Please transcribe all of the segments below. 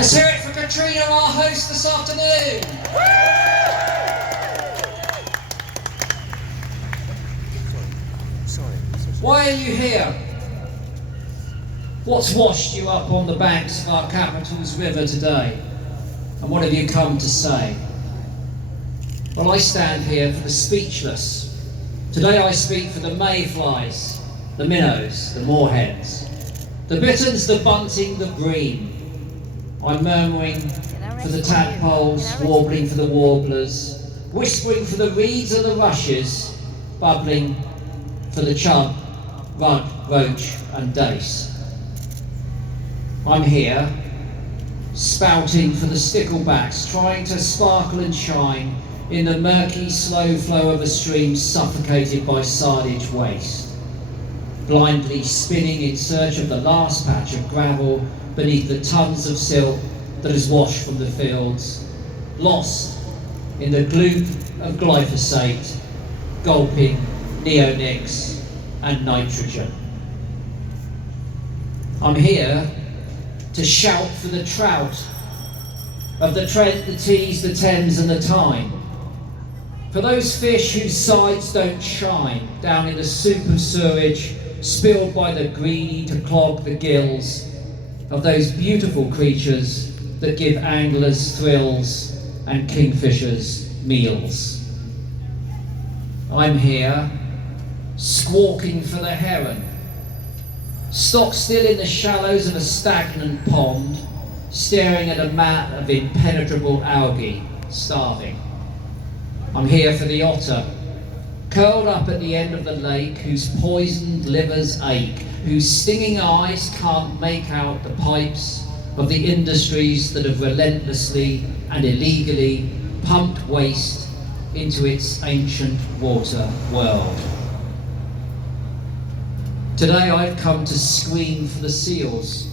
Let's hear it for Katrina, our host this afternoon. Why are you here? What's washed you up on the banks of our capital's river today? And what have you come to say? Well, I stand here for the speechless. Today I speak for the mayflies, the minnows, the moorhens, the bitterns, the bunting, the bream. I'm murmuring for the tadpoles, warbling for the warblers, whispering for the reeds and the rushes, bubbling for the chub, rudd, roach and dace. I'm here, spouting for the sticklebacks, trying to sparkle and shine in the murky, slow flow of a stream suffocated by sardage waste, blindly spinning in search of the last patch of gravel beneath the tons of silt that is washed from the fields, lost in the gloop of glyphosate, gulping neonics and nitrogen. I'm here to shout for the trout of the Trent, the Tees, the Thames and the Tyne, for those fish whose sides don't shine down in the soup of sewage spilled by the greedy to clog the gills of those beautiful creatures that give anglers thrills and kingfishers meals. I'm here squawking for the heron, stock still in the shallows of a stagnant pond, staring at a mat of impenetrable algae, starving. I'm here for the otter, curled up at the end of the lake, whose poisoned livers ache, whose stinging eyes can't make out the pipes of the industries that have relentlessly and illegally pumped waste into its ancient water world. Today I've come to scream for the seals,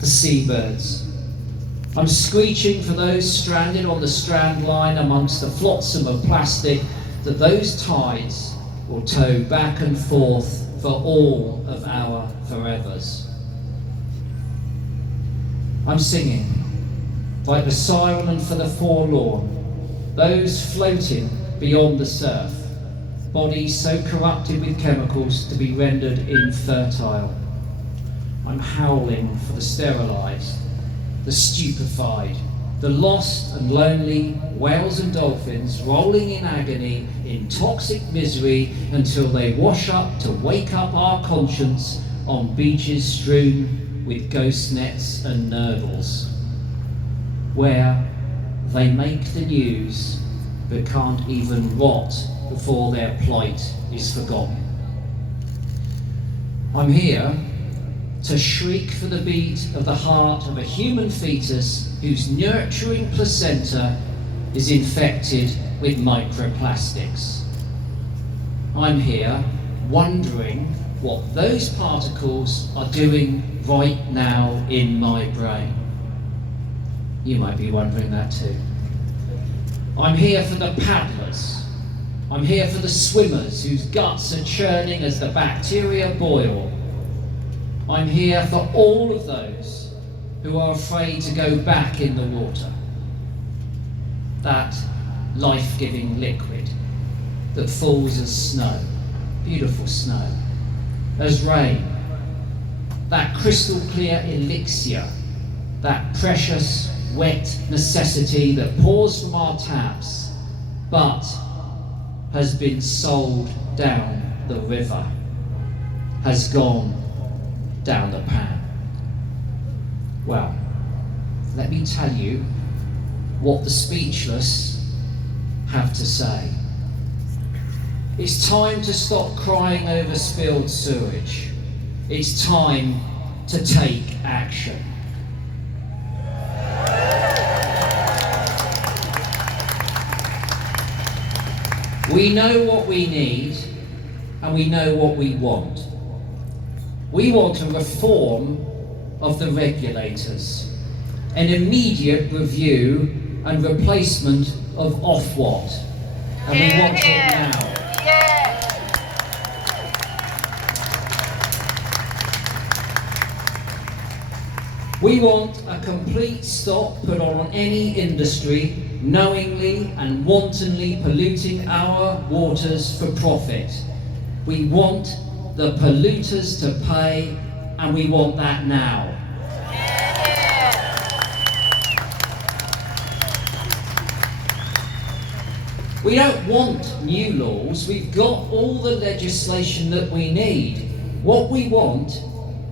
the seabirds. I'm screeching for those stranded on the strand line amongst the flotsam of plastic that those tides will tow back and forth for all of our forevers. I'm singing like the siren for the forlorn, those floating beyond the surf, bodies so corrupted with chemicals to be rendered infertile. I'm howling for the sterilised, the stupefied, the lost and lonely whales and dolphins rolling in agony, in toxic misery until they wash up to wake up our conscience on beaches strewn with ghost nets and nurdles, where they make the news but can't even rot before their plight is forgotten. I'm here to shriek for the beat of the heart of a human fetus whose nurturing placenta is infected with microplastics. I'm here wondering what those particles are doing right now in my brain. You might be wondering that too. I'm here for the paddlers. I'm here for the swimmers whose guts are churning as the bacteria boil. I'm here for all of those who are afraid to go back in the water. That life-giving liquid that falls as snow, beautiful snow, as rain. That crystal clear elixir, that precious wet necessity that pours from our taps, but has been sold down the river, has gone down the pan. Well, let me tell you what the speechless have to say. It's time to stop crying over spilled sewage. It's time to take action. We know what we need and we know what we want. We want a reform of the regulators, an immediate review and replacement of Ofwat, and we want it now. We want a complete stop put on any industry knowingly and wantonly polluting our waters for profit. We want the polluters to pay, and we want that now. We don't want new laws. We've got all the legislation that we need. What we want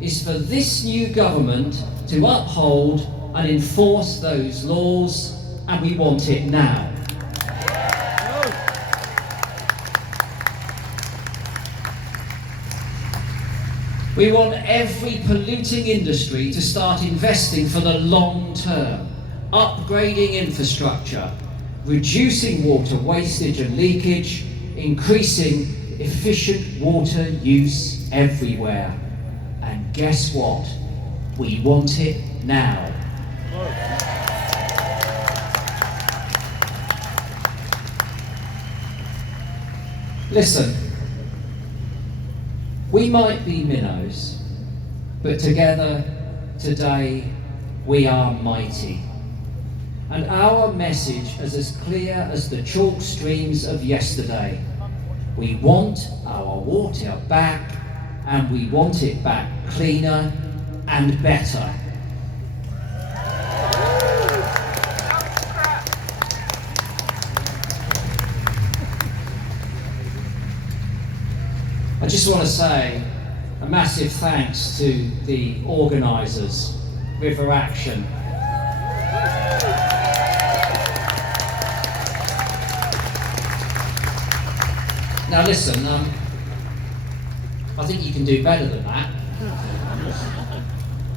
is for this new government to uphold and enforce those laws, and we want it now. We want every polluting industry to start investing for the long term, upgrading infrastructure, reducing water wastage and leakage, increasing efficient water use everywhere. And guess what? We want it now. Listen, we might be minnows, but together today we are mighty. And our message is as clear as the chalk streams of yesterday. We want our water back, and we want it back cleaner and better. I just want to say a massive thanks to the organisers, River Action. Now listen, I think you can do better than that.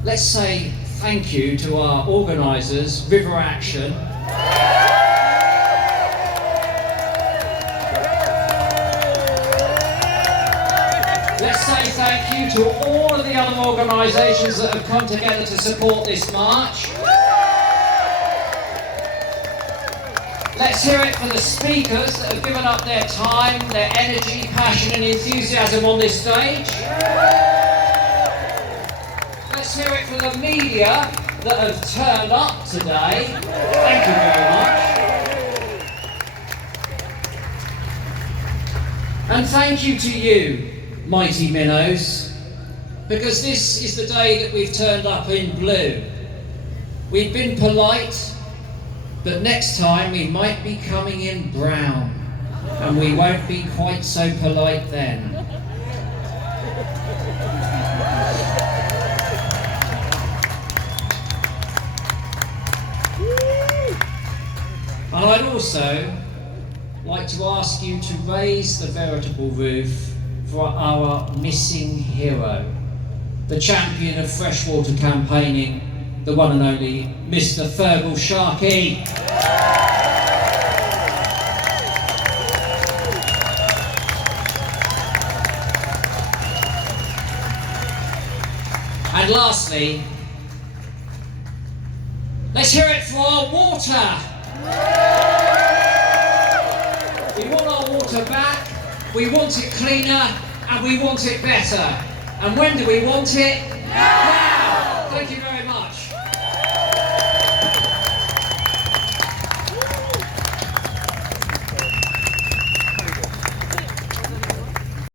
Let's say thank you to our organisers, River Action. Let's say thank you to all of the other organisations that have come together to support this march. Let's hear it for the speakers that have given up their time, their energy, passion and enthusiasm on this stage. Let's hear it for the media that have turned up today. Thank you very much. And thank you to you, mighty minnows, because this is the day that we've turned up in blue. We've been polite, but next time we might be coming in brown, and we won't be quite so polite then. And I'd also like to ask you to raise the veritable roof for our missing hero, the champion of freshwater campaigning, the one and only Mr. Fergal Sharkey. And lastly, let's hear it for our water. We want our water back, we want it cleaner, and we want it better. And when do we want it? Now! Thank you very much.